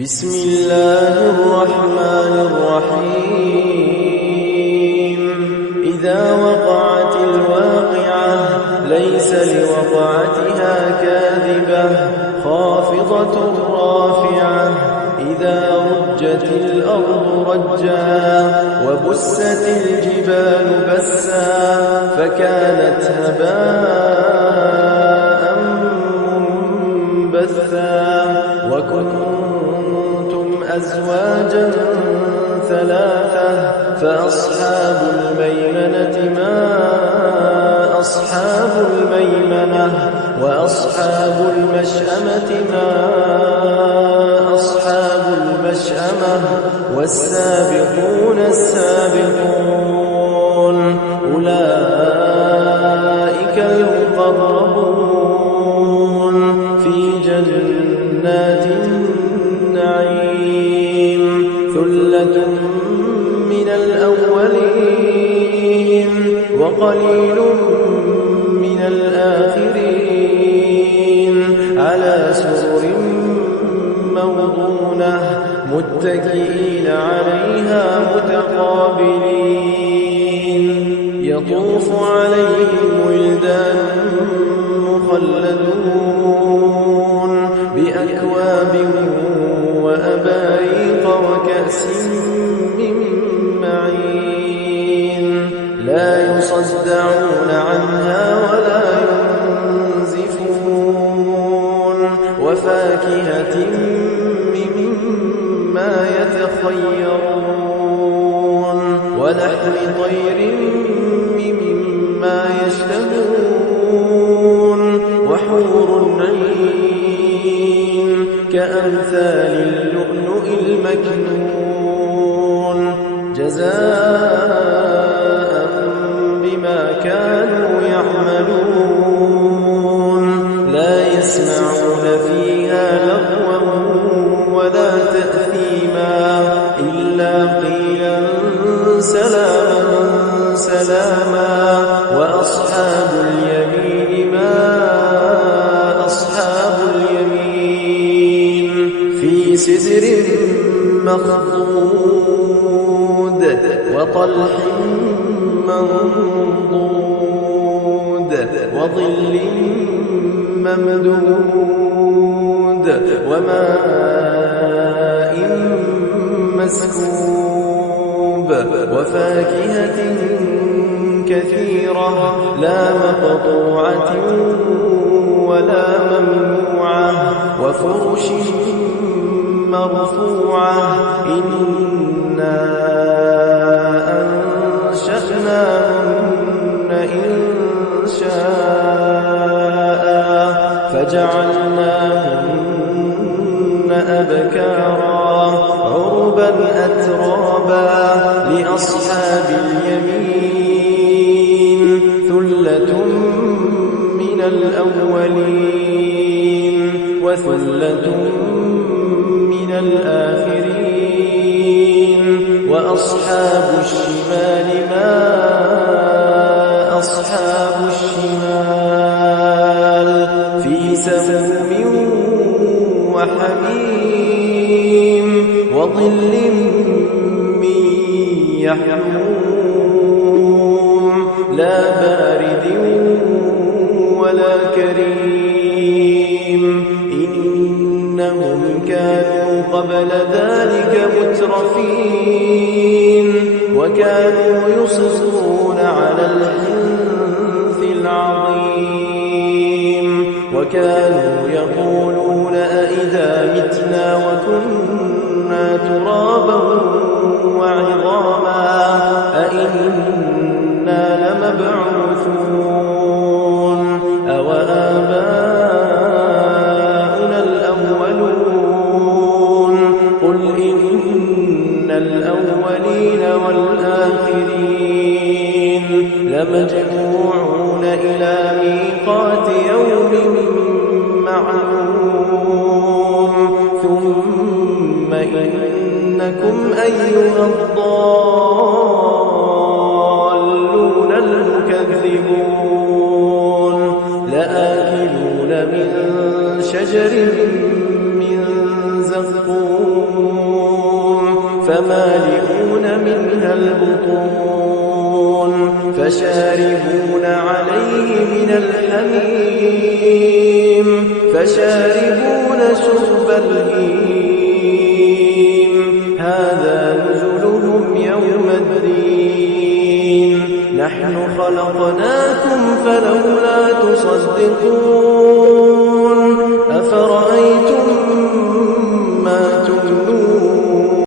بسم الله الرحمن الرحيم إذا وقعت الواقعة ليس لوقعتها كاذبة خافضة رافعة إذا رجت الأرض رجا وبست الجبال بسا فكانت هباء منبثا وكنتم أزواجا ثلاثة فأصحاب الميمنة ما أصحاب الميمنة وأصحاب المشأمة ما أصحاب المشأمة والسابقون السابقون أولئك المقربون في جنات النعيم ثلة من الأولين وقليل من الآخرين على سرر موضونة متكئين عليها متقابلين يطوف عليهم ولدان مخلدون بأكواب وأباريق وكأس من معين لا يصدعون عنها ولا ينزفون وفاكهة مما يتخيرون ولحم طير مما يشتهون وحور عين كأمثال اللؤلؤ المكنون جزاء بما كانوا يعملون لا يسمعون فيها لغوا ولا تأثيما إلا قيلا سلاما سلاما وأصحاب اليمين ما أصحاب اليمين في سدر مخضود وطلح منضود وظل ممدود وماء مسكوب وفاكهة كثيرة لا مقطوعة ولا ممنوعة وفرش مرفوعة إنا أنشأناهن إنشاء فجعلناهن أبكارا عربا أترابا لأصحاب اليمين ثلة من الأولين وثلة من الآخرين وأصحاب الشمال ما أصحاب الشمال في سموم وحميم وظل من يحموم لا بارد ولا كريم إنهم كانوا قبل ذلك مترفين وكانوا يصرون على الحنث العظيم وكانوا يقولون أئذا متنا وكنا ترابا وعظاما أئنا لمبعوثون أوآباؤنا الأولون قل إن الأولين والآخرين لمجموعون إلى ميقات يوم معلوم ثم إنكم أيها الضالون المكذبون لآكلون من شجر من زقوم فمالئون منها البطون فشاربون عليه من الحميم فشاربون شرب الهيم هذا نزلهم يوم الدين نحن خلقناكم فلولا تصدقون